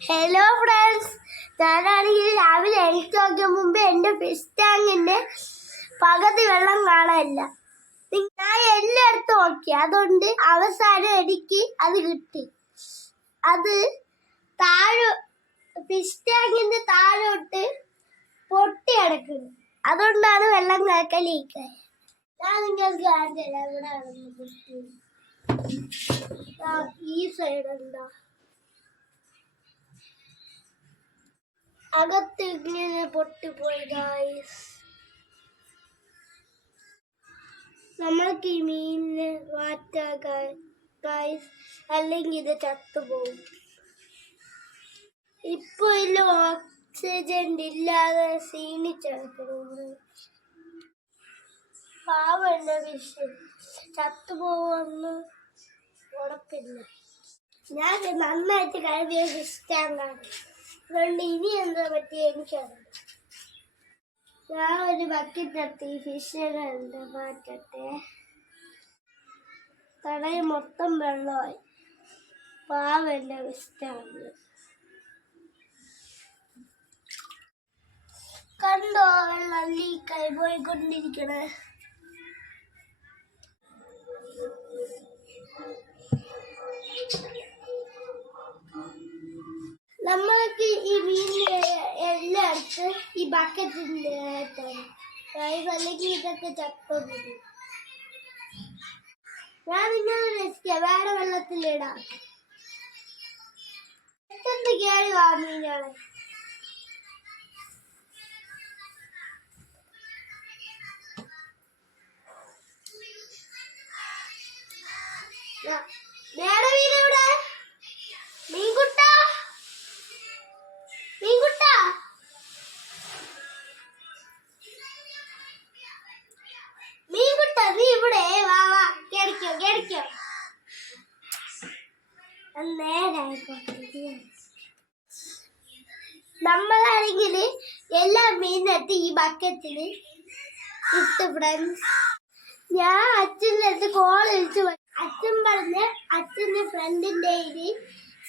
Hello friends, ഞാനാണെങ്കിൽ രാവിലെ എണീറ്റ് നോക്കിയ മുമ്പ് എൻ്റെ ഫിഷ് ടാങ്കിൻ്റെ പകുതി വെള്ളം കാണാനില്ല. ഞാൻ എല്ലായിടത്തും നോക്കി, അതുകൊണ്ട് അവസാനം എനിക്ക് അത് കിട്ടി. അത് ഫിഷ് ടാങ്കിൻ്റെ താഴോട്ട് പൊട്ടി കിടക്കുന്നു. അതുകൊണ്ടാണ് വെള്ളം ലീക്കായി. ഞാൻ നിങ്ങൾക്ക് കാണിച്ചില്ല ഈ സൈഡ് എന്താ അകത്ത് ഇങ്ങനെ പൊട്ടിപ്പോയി. നമ്മൾക്ക് ഈ മീനിനെ മാറ്റാൻ അല്ലെങ്കിൽ ഇത് ചത്തുപോകും. ഇപ്പൊ ഇല്ല, ഓക്സിജൻ ഇല്ലാതെ ക്ഷീണിച്ചെടുക്കുന്നു. പാവന്റെ ഫിഷ് ചത്തുപോകുമെന്ന് ഉറപ്പില്ല. ഞാൻ നന്നായിട്ട് കരുതിയ ഫിഷ് ടാങ്കാണ്. അതുകൊണ്ട് ഇനി എന്താ പറ്റിയ എനിക്കറിയില്ല. ഞാൻ ഒരു ബക്കറ്റ് എടുത്ത് ഈ ഫിഷിനെ മാറ്റട്ടെ. തടയിൽ മൊത്തം വെള്ളമായി. പാവന്റെ ഫിഷ് ടാങ്ക് കണ്ടോ, വെള്ളം ലീക്കായി പോയിക്കൊണ്ടിരിക്കണേ. നമ്മൾക്ക് ഈ മീനിനെ എല്ലാം എടുത്ത് ഈ ബക്കറ്റിൻ്റെ അല്ലെങ്കിൽ ഇതൊക്കെ ചത്തോണ്ടിരിക്കും. ഞാൻ നിങ്ങളെ രസിക്കാം, വേറെ വെള്ളത്തിലിടാം. പെട്ടെന്ന് കേറി വാ മീനാണ്. വേറെ മീനെവിടെ? മീൻകുട്ട, മീൻകുട്ട, മീൻകുട്ട, നീ ഇവിടെ വാ, വാ, കേടിക്കോ, കേടിക്കോ. നമ്മളാണെങ്കിൽ എല്ലാ മീനിനകത്ത് ഈ ബക്കറ്റിൽ ഇട്ട് ഫ്രണ്ട്സ്. ഞാൻ അച്ഛൻ്റെ അടുത്ത് കോൾ വിളിച്ചു. അച്ഛൻ പറഞ്ഞ് അച്ഛൻ്റെ ഫ്രണ്ടിൻ്റെ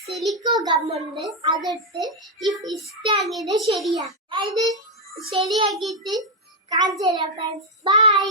സിലിക്കോ ഗമ്മുണ്ട്, അതിട്ട് ഈ ഫിഷ് ടാങ്കിനെ ശരിയാക്കിയിട്ട് കാണിച്ചു തരാം ഫ്രണ്ട്സ്. ബൈ.